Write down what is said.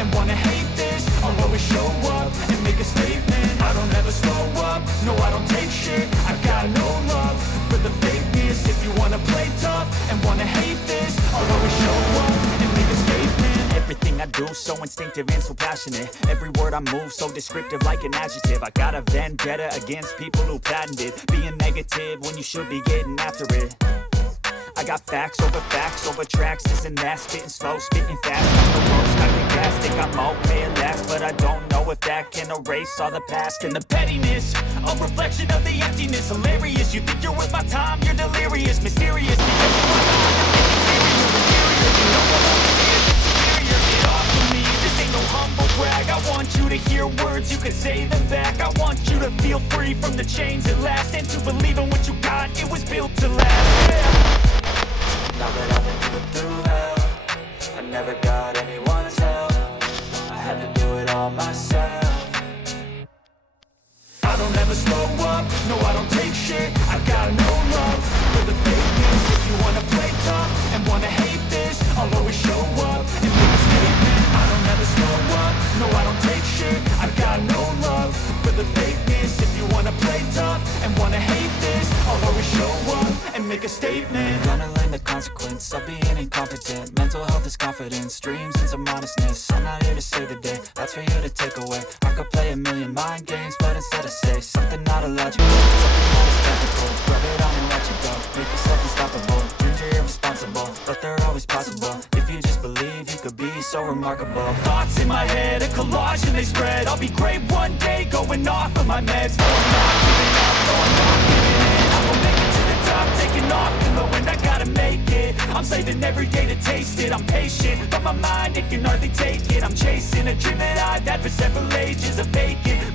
and wanna hate this, I'll always show up and make a statement. I don't ever slow up, no I don't take shit. I got no love for the fakeness. If you wanna play tough and wanna hate this, I'll always show up and make a statement. Everything I do so instinctive and so passionate. Every word I move so descriptive like an adjective. I got a vendetta against people who patented being negative when you should be getting after it. I got facts over tracks, this and that, spitting slow, spitting fast. The road's got the gas, think I'm okay at last, but I don't know if that can erase all the past and the pettiness. A reflection of the emptiness, hilarious. You think you're worth my time, you're delirious, mysterious. Because you are not, you know what I'm saying, superior. Get off of me, this ain't no humble brag. I want you to hear words, you can say them back. I want you to feel free from the chains at last, and to believe in what you got, it was built to last. Yeah. Now that I've been put through hell, I never got anyone's help. I had to do it all myself. I don't ever slow up, no I don't take shit. I got no love for the fakeness. If you wanna play tough and wanna hate this, I'll always show up and make a statement. I don't ever slow up, no I don't take shit. I got no love for the fakeness. If you wanna play tough and wanna hate this, I'll always show up and make a statement. Gonna learn the consequence of being incompetent. Mental health is confidence, dreams and some honestness. I'm not here to save the day, that's for you to take away. I could play a million mind games, but instead I say something not illogical, something not as technical. Rub it on and let you go, make yourself unstoppable. Dreams are irresponsible, but they're always possible. If you just believe, you could be so remarkable. Thoughts in my head, a collage and they spread. I'll be great one day, going off of my meds. No, I'm not giving up, no, I'm not giving in. I will make it to the top, taking off in the wind, I gotta make it. I'm saving every day to taste it. I'm patient, but my mind, it can hardly take it. I'm chasing a dream that I've had for several ages, a vacant